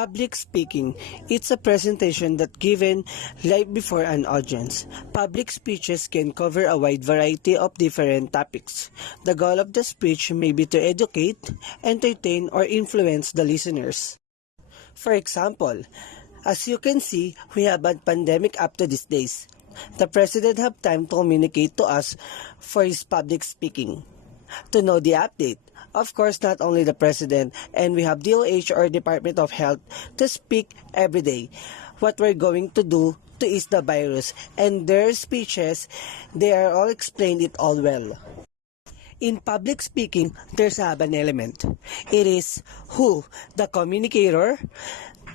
Public speaking, it's a presentation that given live before an audience. Public speeches can cover a wide variety of different topics. The goal of the speech may be to educate, entertain, or influence the listeners. For example, as you can see, we have a pandemic up to these days. The President have time to communicate to us for his public speaking. To know the update, of course, not only the President, and we have DOH or Department of Health to speak every day what we're going to do to ease the virus, and their speeches, they are all explained it all well. In public speaking, there's an element. It is who, the communicator,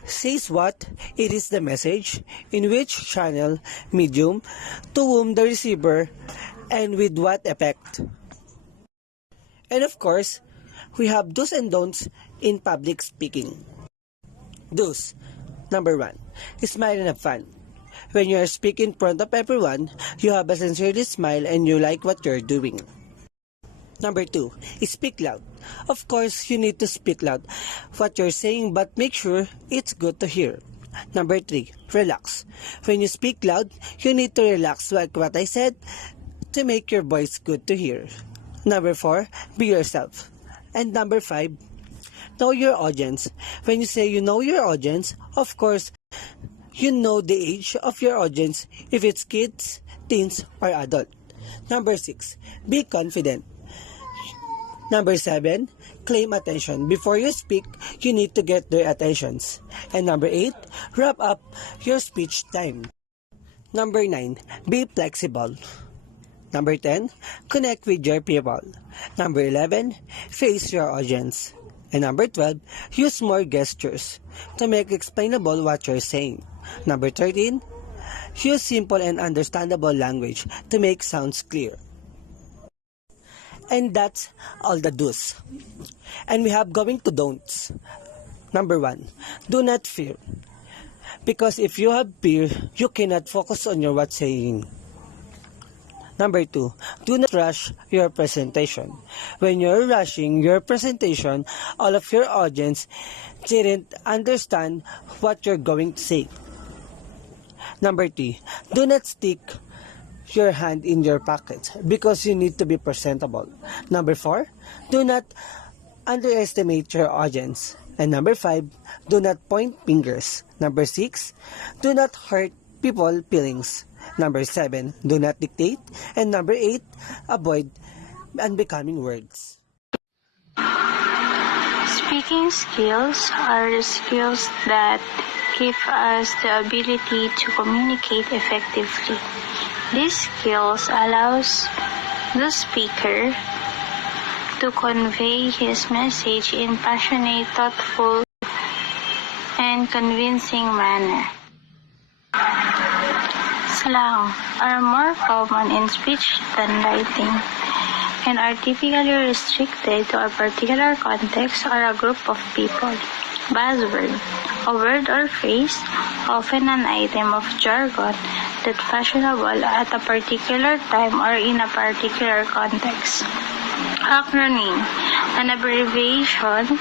says what, it is the message, in which channel, medium, to whom the receiver, and with what effect. And of course, we have do's and don'ts in public speaking. Do's. Number 1. Smile and have fun. When you are speaking in front of everyone, you have a sincerely smile and you like what you're doing. Number 2. Speak loud. Of course, you need to speak loud what you're saying, but make sure it's good to hear. Number 3. Relax. When you speak loud, you need to relax like what I said to make your voice good to hear. Number 4, be yourself. And number 5, know your audience. When you say you know your audience, of course, you know the age of your audience, if it's kids, teens, or adult. Number 6, be confident. Number 7, claim attention. Before you speak, you need to get their attentions. And number 8, wrap up your speech time. Number 9, be flexible. Number 10, connect with your people. Number 11, face your audience. And number 12, use more gestures to make explainable what you're saying. Number 13, use simple and understandable language to make sounds clear. And that's all the do's. And we have going to don'ts. Number 1, do not fear. Because if you have fear, you cannot focus on your what saying. Number 2, do not rush your presentation. When you're rushing your presentation, all of your audience didn't understand what you're going to say. Number 3, do not stick your hand in your pocket because you need to be presentable. Number 4, do not underestimate your audience. And number 5, do not point fingers. Number 6, do not hurt people's feelings. Number 7, do not dictate. And number 8, avoid unbecoming words. Speaking skills are the skills that give us the ability to communicate effectively. These skills allows the speaker to convey his message in passionate, thoughtful, and convincing manner. Slang are more common in speech than writing and are typically restricted to a particular context or a group of people. Buzzword, a word or phrase, often an item of jargon that fashionable at a particular time or in a particular context. Acronym, an abbreviation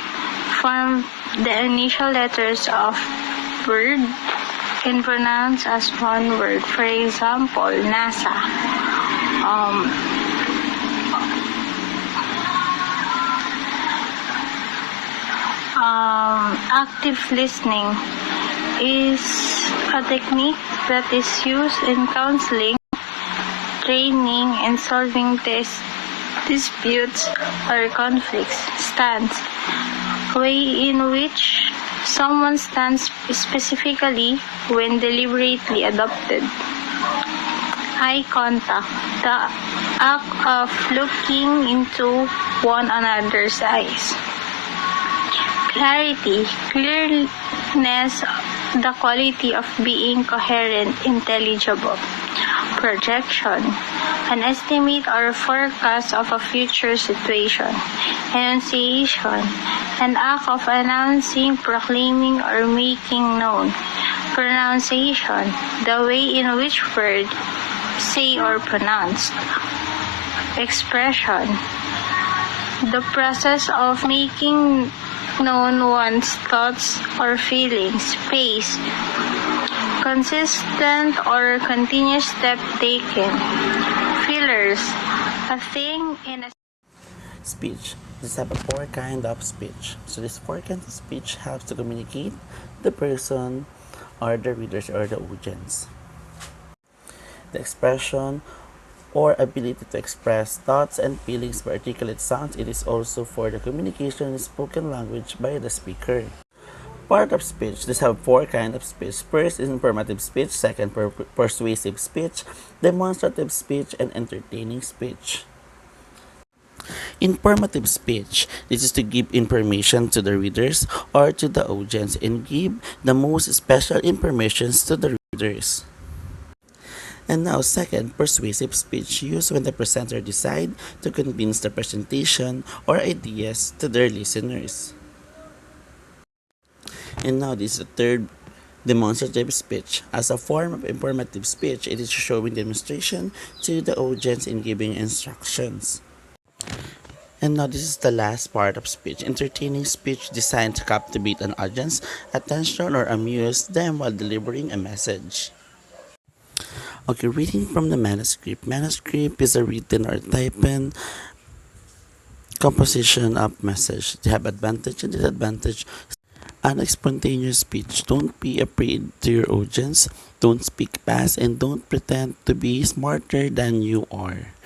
from the initial letters of word and pronounced as one word. For example, NASA. Active listening is a technique that is used in counseling, training, and solving disputes or conflicts. Stance, way in which someone stands specifically when deliberately adopted. Eye contact, the act of looking into one another's eyes. Clarity, clearness, the quality of being coherent, intelligible. Projection, an estimate or forecast of a future situation. Enunciation, an act of announcing, proclaiming, or making known. Pronunciation, the way in which words say or pronounced. Expression, the process of making known one's thoughts or feelings, pace, consistent or continuous step taken, fillers, a thing in a Speech. These have four kind of speech. So this four kinds of speech helps to communicate the person or the readers or the audience. The expression or ability to express thoughts and feelings by articulate sounds. It is also for the communication in spoken language by the speaker. Part of speech. These have four kinds of speech. First is informative speech, second persuasive speech, demonstrative speech, and entertaining speech. Informative speech. This is to give information to the readers or to the audience and give the most special information to the readers. And now, second, persuasive speech used when the presenter decide to convince the presentation or ideas to their listeners. And now, this is the third, demonstrative speech. As a form of informative speech, it is showing demonstration to the audience and giving instructions. And now, this is the last part of speech, entertaining speech designed to captivate an audience attention or amuse them while delivering a message. Okay, reading from the manuscript. Manuscript is a written or typed composition of message. They have advantage and disadvantage. Unlike spontaneous speech, don't be afraid to your audience, don't speak fast, and don't pretend to be smarter than you are.